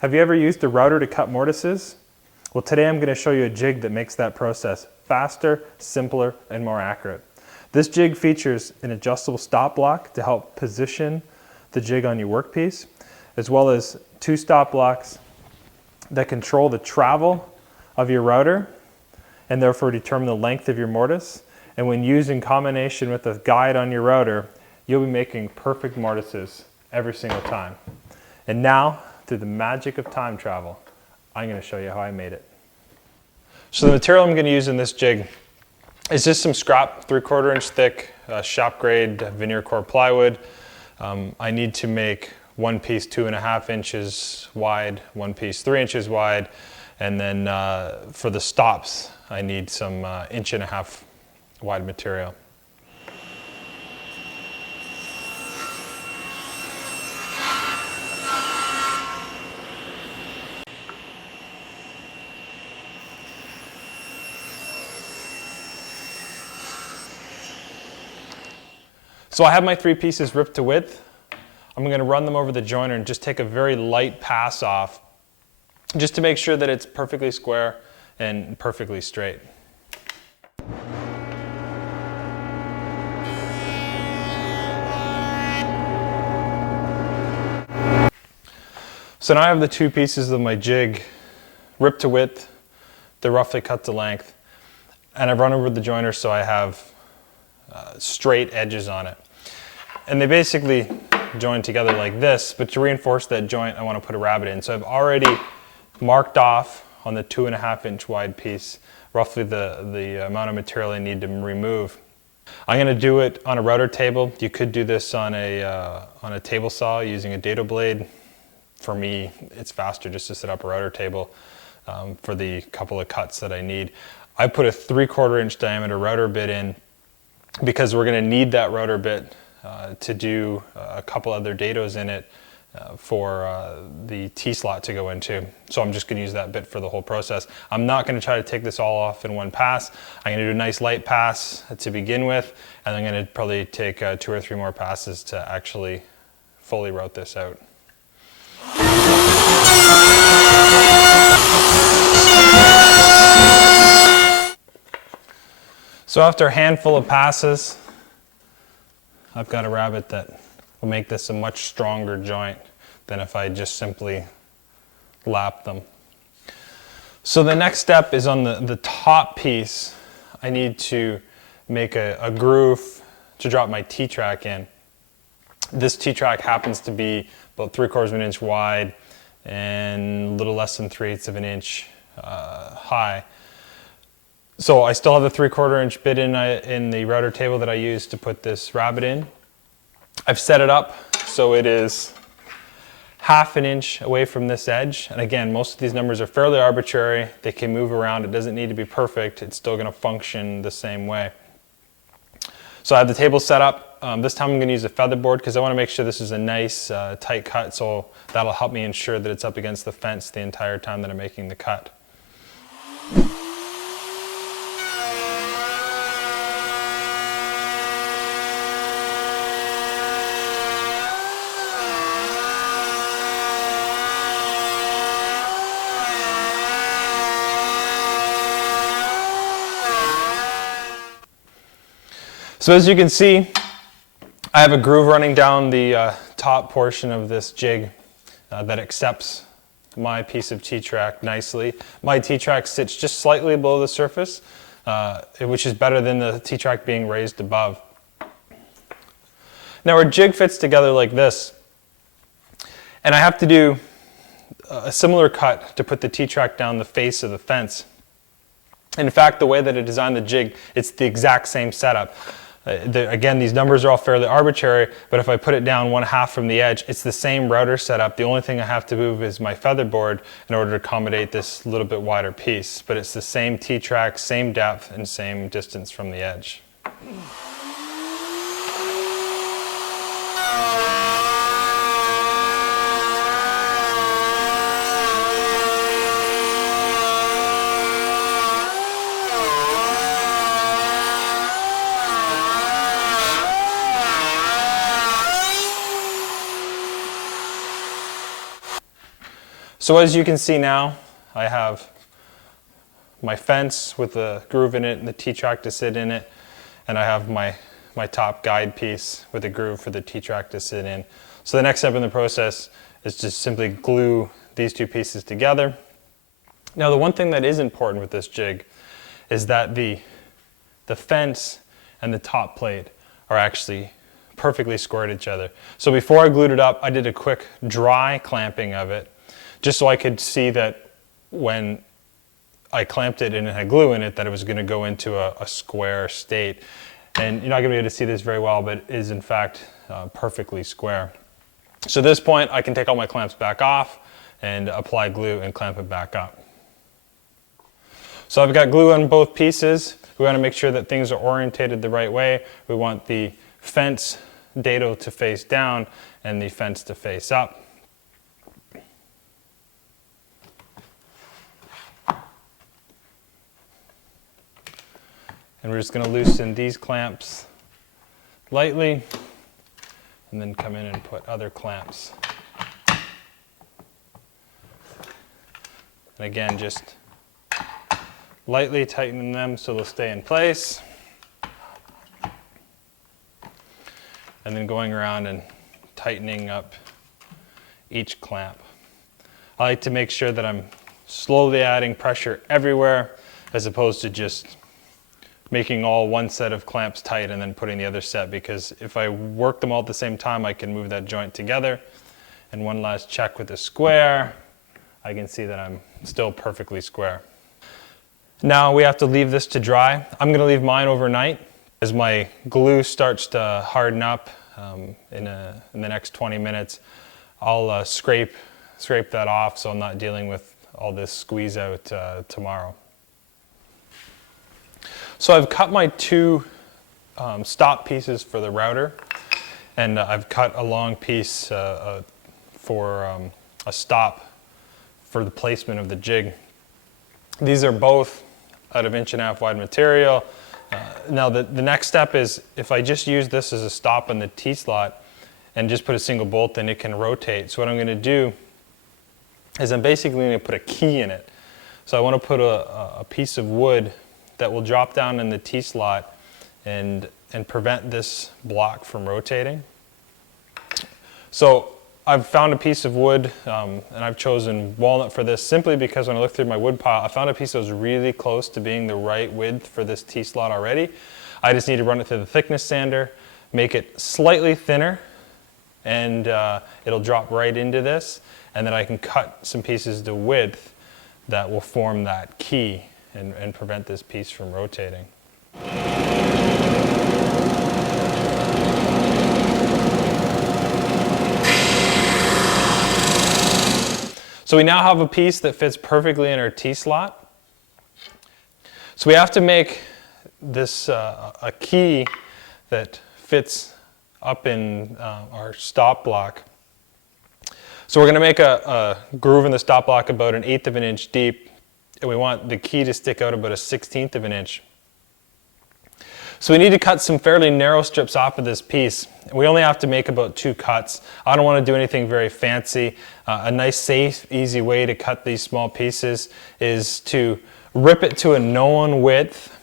Have you ever used a router to cut mortises? Well, today I'm going to show you a jig that makes that process faster, simpler, and more accurate. This jig features an adjustable stop block to help position the jig on your workpiece, as well as two stop blocks that control the travel of your router and therefore determine the length of your mortise. And when used in combination with a guide on your router, you'll be making perfect mortises every single time. And now, through the magic of time travel, I'm going to show you how I made it. So the material I'm going to use in this jig is just some scrap 3/4 inch thick shop grade veneer core plywood. I need to make one piece 2.5 inches wide, one piece 3 inches wide, and then for the stops I need some 1.5 inch wide material. So I have my 3 pieces ripped to width. I'm going to run them over the joiner and just take a very light pass off, just to make sure that it's perfectly square and perfectly straight. So now I have the 2 pieces of my jig ripped to width. They're roughly cut to length, and I've run over the joiner so I have straight edges on it. And they basically join together like this, but to reinforce that joint I want to put a rabbet in. So I've already marked off on the 2.5 inch wide piece roughly the amount of material I need to remove. I'm going to do it on a router table. You could do this on a table saw using a dado blade. For me, it's faster just to set up a router table for the couple of cuts that I need. I put a 3/4 inch diameter router bit in because we're going to need that router bit to do a couple other dados in it for the T-slot to go into. So I'm just going to use that bit for the whole process. I'm not going to try to take this all off in one pass. I'm going to do a nice light pass to begin with, and I'm going to probably take 2 or 3 more passes to actually fully route this out. So after a handful of passes, I've got a rabbet that will make this a much stronger joint than if I just simply lap them. So the next step is on the top piece. I need to make a groove to drop my T-track in. This T-track happens to be about 3/4 of an inch wide and a little less than 3/8 of an inch high. So I still have the 3/4 inch bit in the router table that I used to put this rabbet in. I've set it up so it is 1/2 inch away from this edge. And again, most of these numbers are fairly arbitrary. They can move around. It doesn't need to be perfect. It's still going to function the same way. So I have the table set up. This time I'm going to use a feather board because I want to make sure this is a nice tight cut. So that'll help me ensure that it's up against the fence the entire time that I'm making the cut. So as you can see, I have a groove running down the top portion of this jig that accepts my piece of T-track nicely. My T-track sits just slightly below the surface, which is better than the T-track being raised above. Now our jig fits together like this, and I have to do a similar cut to put the T-track down the face of the fence. In fact, the way that I designed the jig, it's the exact same setup. Again, these numbers are all fairly arbitrary, but if I put it down 1/2 from the edge, it's the same router setup. The only thing I have to move is my feather board in order to accommodate this little bit wider piece. But it's the same T-track, same depth, and same distance from the edge. So as you can see now, I have my fence with the groove in it and the T-track to sit in it, and I have my top guide piece with a groove for the T-track to sit in. So the next step in the process is just simply glue these two pieces together. Now the one thing that is important with this jig is that the fence and the top plate are actually perfectly square to each other. So before I glued it up, I did a quick dry clamping of it, just so I could see that when I clamped it and it had glue in it, that it was going to go into a square state. And you're not going to be able to see this very well, but it is in fact perfectly square. So at this point, I can take all my clamps back off and apply glue and clamp it back up. So I've got glue on both pieces. We want to make sure that things are orientated the right way. We want the fence dado to face down and the fence to face up. And we're just going to loosen these clamps lightly and then come in and put other clamps. And again, just lightly tighten them so they'll stay in place. And then going around and tightening up each clamp. I like to make sure that I'm slowly adding pressure everywhere as opposed to just making all one set of clamps tight and then putting the other set, because if I work them all at the same time, I can move that joint together. And one last check with the square. I can see that I'm still perfectly square. Now we have to leave this to dry. I'm going to leave mine overnight. As my glue starts to harden up in the next 20 minutes, I'll scrape that off so I'm not dealing with all this squeeze out tomorrow. So I've cut my two stop pieces for the router, and I've cut a long piece for a stop for the placement of the jig. These are both out of 1.5 inch wide material. Now the next step is, if I just use this as a stop in the T-slot and just put a single bolt in, it can rotate. So what I'm going to do is I'm basically going to put a key in it. So I want to put a piece of wood that will drop down in the T-slot and prevent this block from rotating. So I've found a piece of wood, and I've chosen walnut for this simply because when I looked through my wood pile, I found a piece that was really close to being the right width for this T-slot already. I just need to run it through the thickness sander, make it slightly thinner, and it'll drop right into this, and then I can cut some pieces to width that will form that key and prevent this piece from rotating. So we now have a piece that fits perfectly in our T-slot. So we have to make this a key that fits up in our stop block. So we're going to make a groove in the stop block about 1/8 of an inch deep, and we want the key to stick out about 1/16 of an inch. So we need to cut some fairly narrow strips off of this piece. We only have to make about 2 cuts. I don't want to do anything very fancy. A nice, safe, easy way to cut these small pieces is to rip it to a known width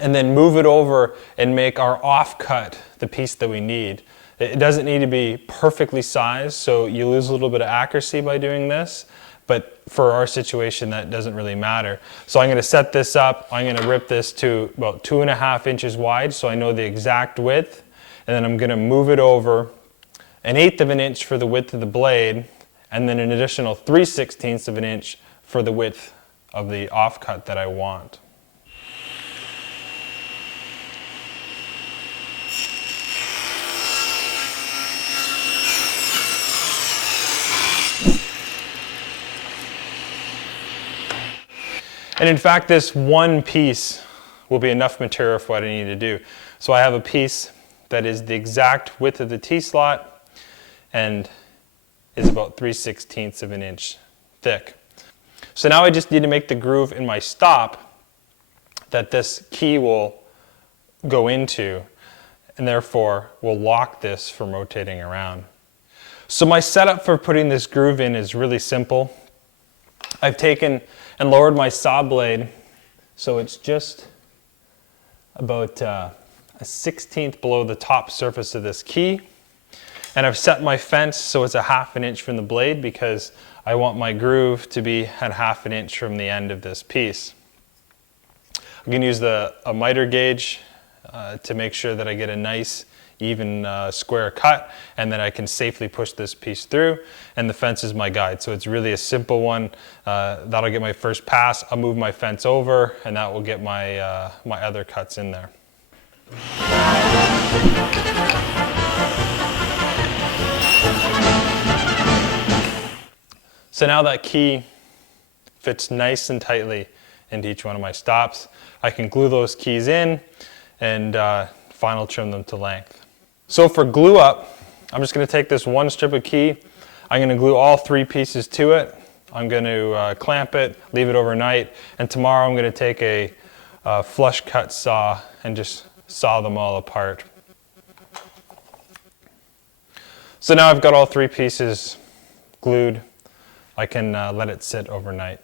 and then move it over and make our offcut the piece that we need. It doesn't need to be perfectly sized, so you lose a little bit of accuracy by doing this. But for our situation, that doesn't really matter. So I'm going to set this up. I'm going to rip this to about 2.5 inches wide, so I know the exact width. And then I'm going to move it over 1/8 of an inch for the width of the blade, and then an additional 3/16 of an inch for the width of the offcut that I want. And in fact, this one piece will be enough material for what I need to do. So I have a piece that is the exact width of the T-slot and is about 3/16 of an inch thick. So now I just need to make the groove in my stop that this key will go into, and therefore will lock this from rotating around. So my setup for putting this groove in is really simple. I've taken and lowered my saw blade so it's just about a 1/16 below the top surface of this key. And I've set my fence so it's a 1/2 inch from the blade because I want my groove to be at 1/2 inch from the end of this piece. I'm going to use a miter gauge to make sure that I get a nice even square cut, and then I can safely push this piece through, and the fence is my guide. So it's really a simple one. That'll get my first pass. I'll move my fence over, and that will get my, my other cuts in there. So now that key fits nice and tightly into each one of my stops. I can glue those keys in and final trim them to length. So for glue up, I'm just going to take this one strip of key. I'm going to glue all 3 pieces to it. I'm going to clamp it, leave it overnight, and tomorrow I'm going to take a flush cut saw and just saw them all apart. So now I've got all 3 pieces glued. I can let it sit overnight.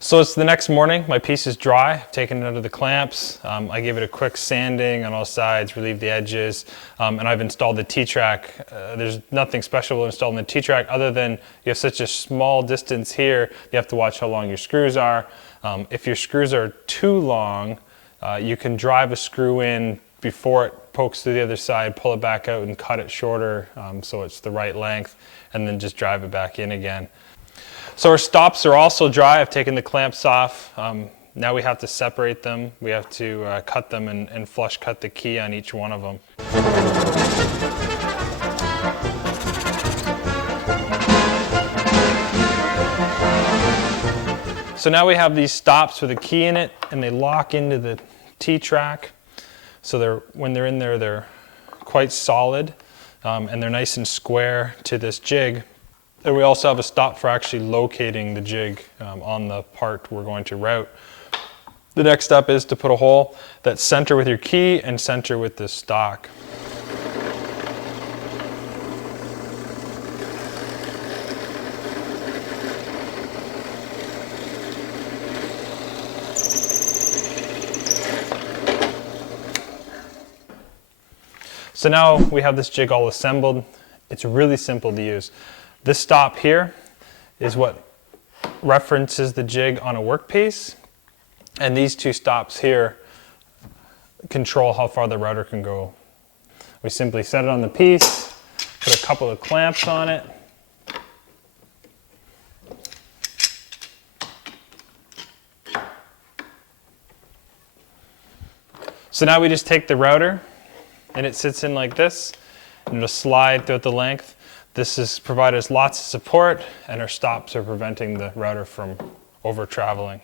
So it's the next morning, my piece is dry, I've taken it out of the clamps, I gave it a quick sanding on all sides, relieved the edges, and I've installed the T-track. There's nothing special installed in the T-track other than you have such a small distance here, you have to watch how long your screws are. If your screws are too long, you can drive a screw in before it pokes through the other side, pull it back out and cut it shorter so it's the right length, and then just drive it back in again. So our stops are also dry. I've taken the clamps off. Now we have to separate them. We have to cut them and flush cut the key on each one of them. So now we have these stops with a key in it, and they lock into the T-track. So when they're in there, they're quite solid, and they're nice and square to this jig. And we also have a stop for actually locating the jig on the part we're going to route. The next step is to put a hole that's center with your key and center with the stock. So now we have this jig all assembled. It's really simple to use. This stop here is what references the jig on a workpiece, and these 2 stops here control how far the router can go. We simply set it on the piece, put a couple of clamps on it, so now we just take the router and it sits in like this, and it'll slide throughout the length. This has provided us lots of support, and our stops are preventing the router from over traveling.